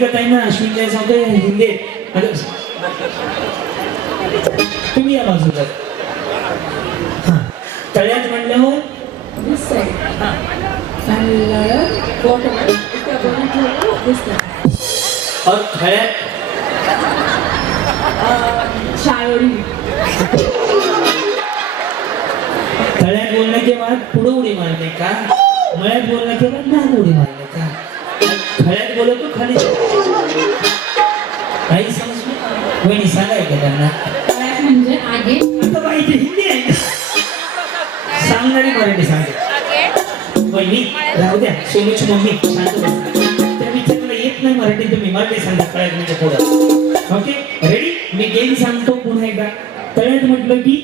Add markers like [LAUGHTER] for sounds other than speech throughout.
ना अश्विन ताई सांगतोय हिंदीत अरे, तुम्ही या बाजूला तळ्यात म्हणल्यावर खळ्यात शायरी तळ्यात के बाद पुढे उडी मारणे का? मळ्यात के बाद माग उडी मारणे बोलत तो खाली काही समज वहिनी सांगाय का त्यांना म्हणजे आगे आता बाई हिंदी आहे सांगणारी मराठी सांगते। वहिनी राहू द्या। सोनूची मम्मी शांत त्या विचारला येत नाही मराठी तुम्ही मराठी सांगा तळ्यात म्हणजे पुढं ओके रेडी मी गेम सांगतो पुन्हा एकदा. तळ्यात म्हटलं की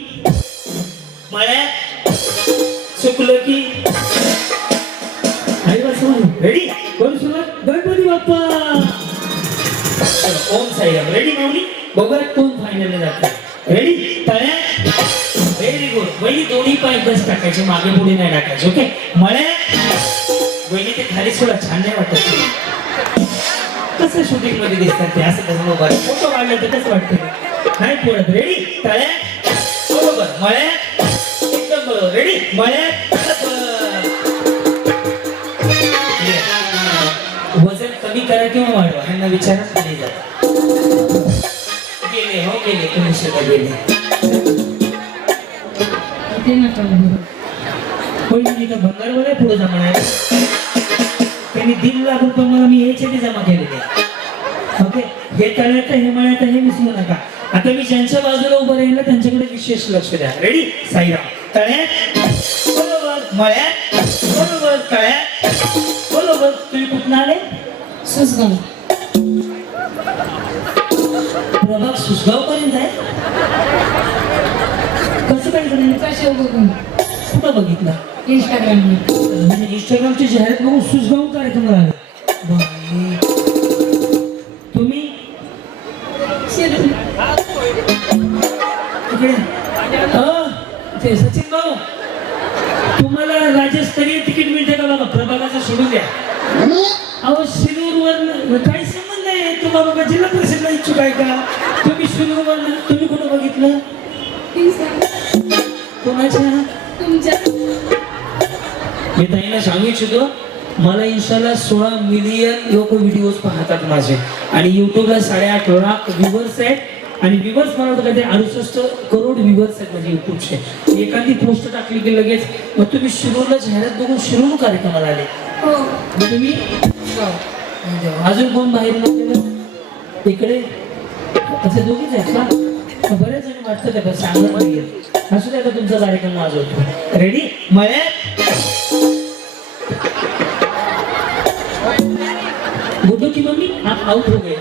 रेडी तळ्यात व्हेरी गुड वहिनी दोन्ही पाय बस टाकायचे मागे पुढे नाही टाकायचे ओके मळ्या? वहिनी ते खाली सोडा छान नाही वाटत कसं शूटिंगमध्ये दिसतात ते? असं कसं मोबाईल फोटो काढले तर कसं वाटतं नाही पडत रेडी तळ्यात बरोबर. मळ्या? एकदम बरोबर. रेडी मळ्या? वजन कमी करा किंवा वाढवा ह्यांना विचारा नाही जा. हो गेले तुम्ही सगळं गेले. ते नका बोलू. पण मी का भंगारवर आहे पुढे जमा आहे त्यांनी दीड लाख रुपये मला मी याच्यासाठी जमा केलेले. ओके हे तळ्यात हे मळ्यात हे विसरू नका. आता मी ज्यांच्या बाजूला उभं राहिलं त्यांच्याकडे विशेष लक्ष द्या. रेडी साईराम. तळ्यात बरोबर. मळ्यात बरोबर. तळ्यात बरोबर. तुम्ही कुठून आले? सुसगाव. प्रभाग सुसगाव पर्यंत आहे? कसं काय करेल कसे बघून? कुठं बघितलं? इंस्टाग्रामवर म्हणजे इंस्टाग्रामची जाहिरात बघून सुसगाव कार्यक्रम बाई. तुम्ही? तिकडे ते सचिन भाऊ. तुम्हाला राज्यस्तरीय तिकीट मिळते का बघा प्रभागाचं सोडून द्या. अहो शिरूरवर काही बघा जिल्हा परिषदला इच्छुक आहे का? तुम्ही तुम्ही कुठं बघितलं? कोणाच्या? तुमच्या. मी ताईला सांगू इच्छितो मला इंस्टाला सोळा मिलियन लोक व्हिडिओज पाहतात माझे. आणि युट्यूबला साडेआठ लाख व्ह्युअर्स आहेत. आणि व्ह्युअर्स मला वाटतं काहीतरी अडुसष्ट करोड व्ह्युअर्स आहेत माझे युट्यूबचे एखादी पोस्ट टाकली की लगेच मग तुम्ही शिरूरला जाहिरात बघून शिरूर कार्यक्रमाला आले. हो. मग तुम्ही अजून कोण बाहेर नव्हते? इकडे असे दोघीच आहेत का बरेच जण वाटतं त्या सांगत नाही असू द्या का तुमचा कार्यक्रम वाजवतो. रेडी मळ्यात गुड्डू की मम्मी आप आउट हो गए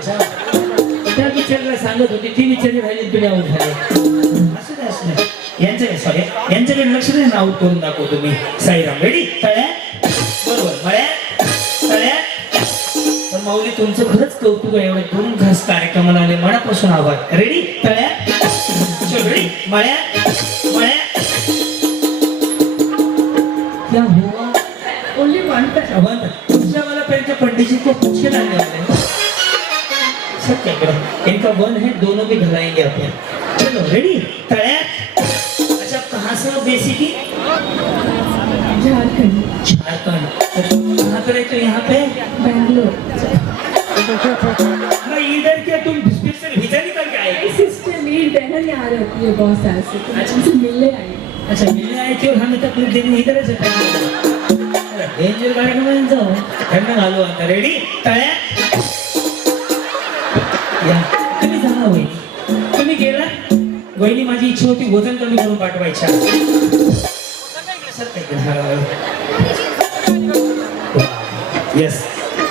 त्या पिक्चरला सांगत होती ती पिक्चर राहिली तुम्ही आउट झाले. असू द्या असू द्या यांच्याकडे सॉरी यांच्याकडे लक्ष द्या ना आउट करून दाखवतो मी. साईराम रेडी तळ्या माऊली तुमचं खरंच कौतुक आहे. एवढे दोन घास कार्यक्रमाला आले. मनापासून आभार. रेडी तळ्या? चल रेडी मळ्या? मळ्यात क्या हुआ ओनली वन अब दूसरा वाला पेन के पंडित जी को पूछ के सब क्या करो इनका वन है दोनों भी घलाएंगे अपन चलो रेडी तैयार अच्छा कहाँ से हो बेसिकली झारखंड. झारखंड. अच्छा, रहते हो यहाँ पे? बैंगलोर। [LAUGHS] इधर के तुम स्पेशल वीजा निकल के आए? सिस्टर मेरी बहन यहाँ रहती है बहुत साल से तो मैं उनसे मिलने आई अच्छा मिलने आए थे और हमें तकलीफ देने इधर से डेंजर कार्यक्रम आहे जाऊ त्यांना घालू आता रेडी तळ्या या तुम्ही जाणा वहिनी तुम्ही गेला? वहिनी माझी इच्छा होती वजन कमी करून पाठवायच्या येस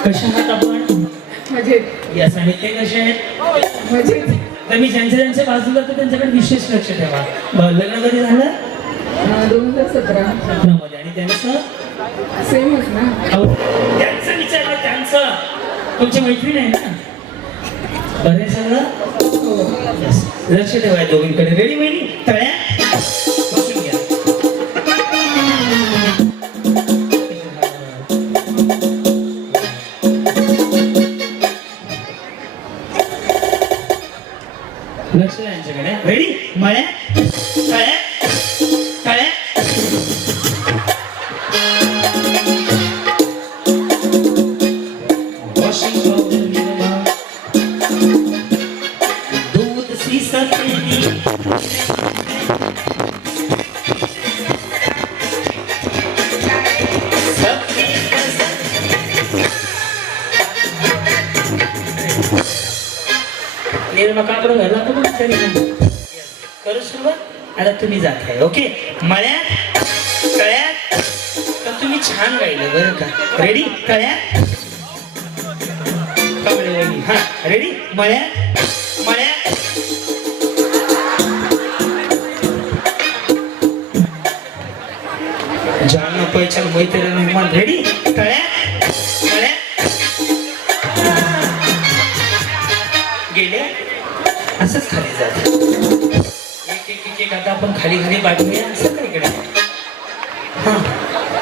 कशा आहात आपण? मजेत. यस आणि ते कसे आहेत? मजेत. तर मी ज्यांच्या ज्यांच्या बाजूला तर त्यांच्याकडे विशेष लक्ष ठेवा. बरं, लग्न कधी झालं? अं, दोन हजार सतरा. सतरामध्ये आणि त्यांचं? सेमच ना. अहो, त्यांचं विचारलं त्यांचं. तुमची मैत्रीण आहे ना? बरे सगळं? Yes. लक्ष ठेवाय दोघींकडे. रेडी वहिनी तळ्या? ओके मळ्यात कळ्यात. तर तुम्ही छान गायलं बरं का. रेडी कळ्यात. हा रेडी मळ्यात मळ्यात. जान पैचान मैत्रीण निर्माण. रेडी कळ्यात तळ्यात गेले? असंच खाली जाते. आपण खाली खाली पाठवूया असं काय इकडे हा.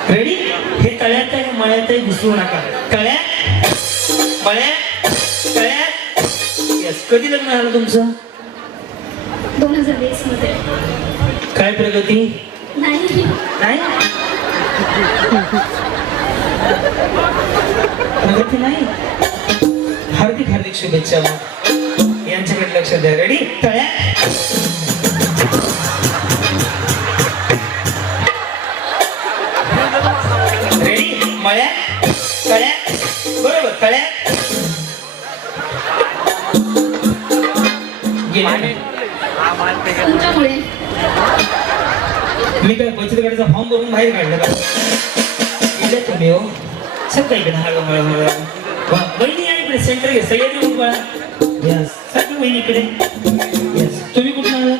रेडी हे तळ्यात आहे मळ्यात आहे विसरू नका. तळ्यात? मळ्यात? तळ्यात? येस कधी लग्न झालं तुमचं? दोन हजार वीसमध्ये काय प्रगती? नाही. नाही? प्रगती नाही? हार्दिक हार्दिक शुभेच्छा. यांच्याकडे लक्ष द्या. रेडी तळ्या मळ्या तळ्या बरोबर गेल्या? तुमच्यामुळे. मी काय बचत गटाचा फॉर्म भरून बाहेर काढलं का? इकडे तुम्ही हो. सगळं इकडे हा गमळ गमळ वा वहिनी या इकडे सेंटर घे सह्याद्री उभा यस सगळी वहिनी इकडे? यस तुम्ही कुठून आला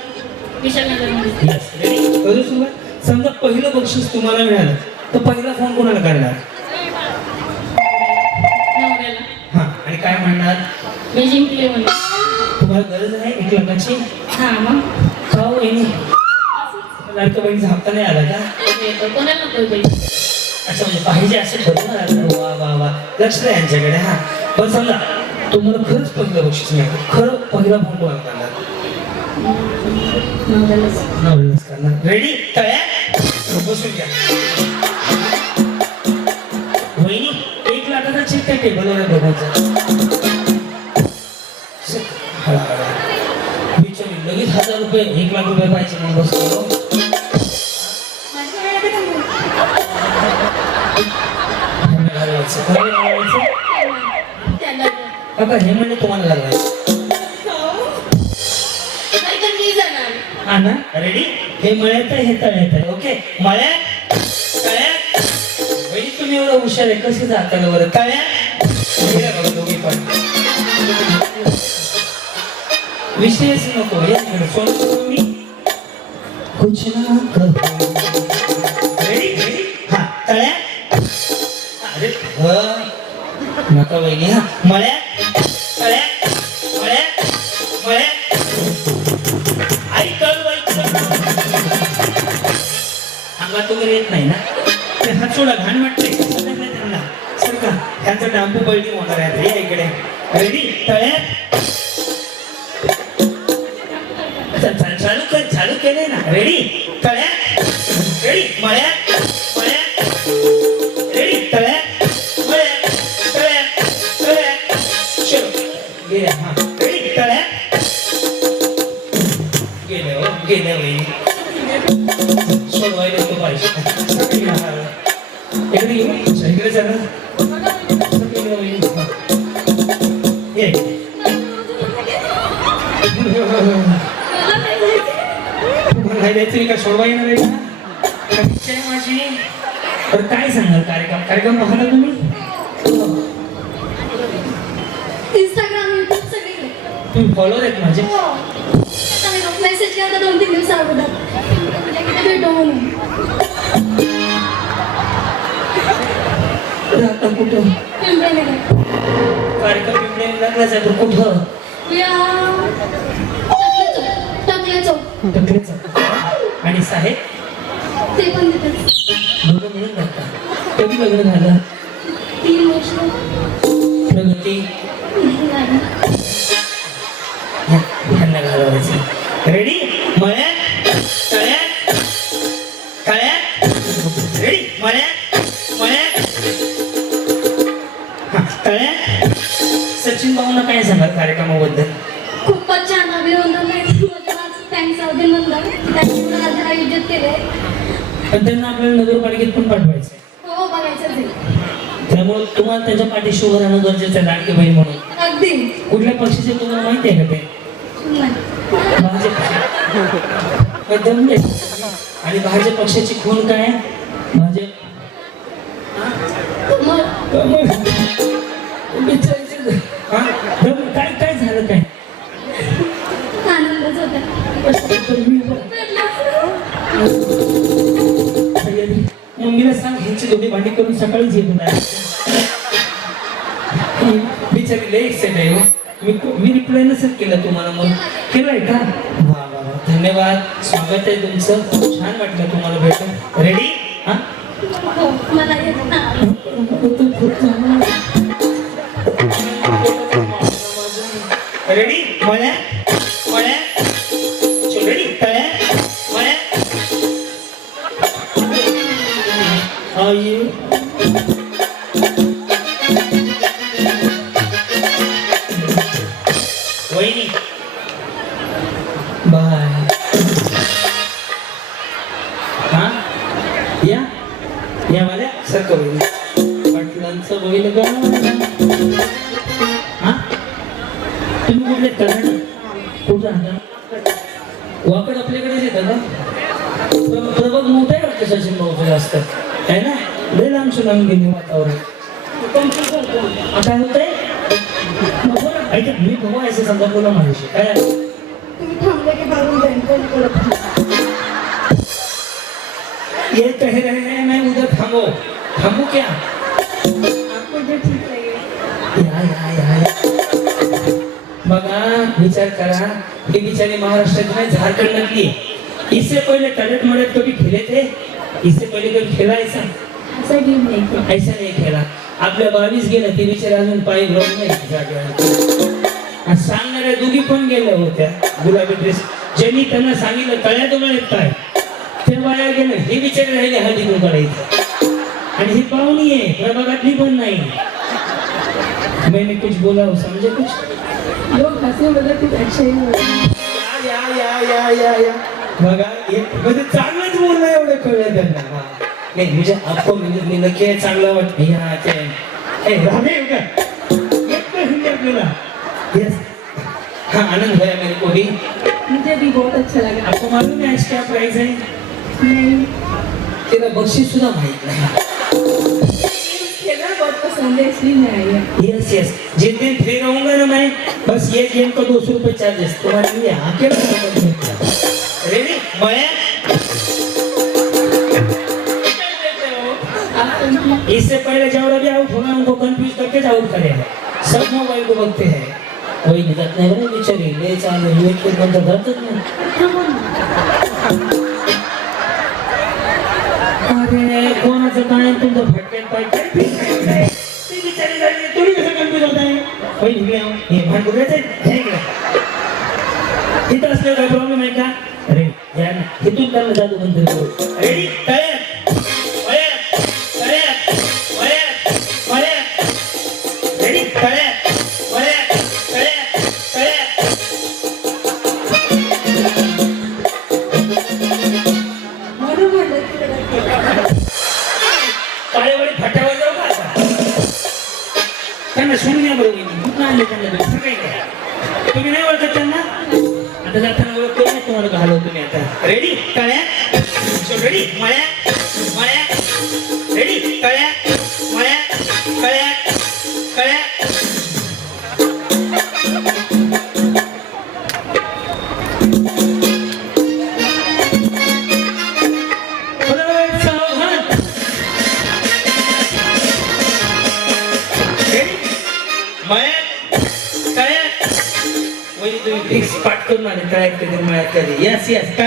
विशालनगरमध्ये. यस रेडी करू सुरुवात. समजा पहिलं बक्षीस तुम्हाला मिळालं तर पहिला फोन कोणाला करणार नवऱ्याला हा आणि काय म्हणणार मी जिंकले म्हणून. तुम्हाला गरज आहे एक लाखाची हा मग? का हो वहिनी लाडक्या बहिणीचा हप्ता नाही आला का? कोणाला नको पाहिजे असं म्हणजे पाहिजे असं ठरवून राहिलं. वा वा वा. लक्ष द्या यांच्याकडे हा. पण समजा तुम्हाला खरंच पहिलं बक्षीस मिळालं. खरं पहिला फोन कोणाला करणार. करणार रेडी तळ्या बसून घ्या. एक लाखाचा चेक त्या टेबलवर बघायचा. रुपये एक लाख रुपये पाहिजे काका हे म्हणले तुम्हाला घालवायचं. जाणार. हा ना? रेडी हे मळ्यात आहे हे तळ्यात आहे. ओके मळ्यात तळ्यात. तुम्ही एवढं हुशार आहे. कसे जाता बरं? तळ्यात. हे बघा दोघी पण. विषयच नको हे कुछ ना हा तळ्यात अरे. नका वहिनी हा मळ्यात तळ्यात मळ्यात मळ्यात आई. अंगात वगैरे येत नाही ना ते हात सोडा घाण वाटते त्यांना सर का त्यांचा डांबू पलटी होणार आहे इकडे रेडी तळ्यात कर ना. रेडी तळ्यात रेडी मळ्यात मळ्या? रेडी तळ्यात मळ्यात तळ्यात तळ्यात चलो गेल्या हा. रेडी तळ्यात गेले हो. गेले वहिनी. सोडवायला तो पाहिजे इकडे येऊ इकडे चला. ये. तुम्हाला नाही द्यायचं का? सोडवा येणार आहे का? माझी. तर काय सांगाल कार्यक्रम? कार्यक्रम पाहता तुम्ही? इंस्टाग्राम युट्यूब सगळीकडे तुम्ही फॉलोअर आहेत माझे? मेसेज केला दोन तीन दिवस अगोदर आता कुठं? कार्यक्रम आहे तर कुठं? या तिकडेच आणि साहेब ते पण दोघं मिळून जातात कधी लग्न झालं? तीन वर्ष. प्रगती? ह्यांना घालवायचं. रेडी मळ्यात? तळ्यात? तळ्यात? रेडी मळ्यात? मळ्यात? हा, तळ्यात? सचिन भाऊना काय सांगाल कार्यक्रमाबद्दल? अभिनंदन त्यांनी मला आज आयोजित केलंय. पण त्यांना आपल्याला नगरपालिकेत पण पाठवायचं. हो बघायचंच आहे. त्यामुळे तुम्हाला त्यांच्या पाठीशी उभं राहणं गरजेचं आहे लाडके बहीण म्हणून. अगदी. कुठल्या पक्षाचे तुम्हाला माहिती आहे का ते? भाजप. आणि भाजप पक्षाची खून काय? आहे? भाजप मग हा? बरं, दोन्ही भांडी करून सकाळीच येतो नाही बिचारी लय एक्साइट आहे हो. मी मी रिप्लाय नसेल केला तुम्हाला मग केलाय का? वा वा वा. धन्यवाद. स्वागत आहे तुमचं. छान वाटलं तुम्हाला भेटून. रेडी हा? हो मला येत ना. रेडी मळ्या? मळ्या? राहता वाकड आपल्याकडेच येतं का? प्र- प्रभाग मोठा आहे वाटतं सचिन जास्त आहे ना लय लांब सुनावून गेली वातावरण आ, काय होतंय ऐका मी बघू आहे समजा बोला माझ्याशी काय ये कह रहे हैं मैं उधर थामो थामो क्या आपको जे ठीक लगे या या या या. बघा विचार करा हे बिचारी महाराष्ट्रात नाही झारखंडातली इससे पहिले टलेट मडेट कभी खेले थे इससे पहले कभी खेला ऐसा असा गेम नाही. ऐसा नाही खेळा. आपल्या बावीस गेलं ते बिचारे अजून पायी ग्राउंड नाही जागेवर. सांगणाऱ्या दोघी पण गेल्या होत्या. गुलाबी ड्रेस ज्यांनी त्यांना सांगितलं तळ्या तुम्हाला काय ते बाया गेले. हे बिचारे राहिले हळदी इथं. आणि ही पाहुणी आहे. प्रभागातली पण नाही. मैंने कुछ बोला हो समझे कुछ? लोक हसे बघत खूप अच्छा ही. या या या या या. बघा हे म्हणजे चांगलंच बोलणं एवढं कळलं त्यांना. हा. नाही म्हणजे आपको म्हणजे मी नक्की चांगलं वाटतं या ते. रामे का एक तर आपल्याला. यस हाँ आनंद भया मेरे को भी. मुझे भी बहुत अच्छा लगा. आपको मालूम है आज क्या प्राइस है? नहीं. तेरा बख्शीश सुद्धा माहित नाही. खेलना बहुत पसंद है इसलिए मैं आई हूँ. यस यस जिस दिन फ्री रहूँगा ना मैं बस ये गेम का दो सौ रुपये चार्जेस तुम्हारे लिए आके रेडी [LAUGHS] इससे पहले जब भी आउट होगा उनको कंफ्यूज करके आउट करेगा सब मोबाइल को बघते हैं। कोई निघत नाही बरं बिचारी। लय चालू हे एक बंद धरतच नाही अरे कोणाचं काय तुमचं फटक्यात पाय ती बिचारी झाली तुम्ही कसं कन्फ्यूज होताय हे। हे? काय प्रॉब्लेम आहे का अरे या ना इथून रेडी कळ्या रेडी मळ्या आले तळ्यात कधी मळ्यात कधी यस यस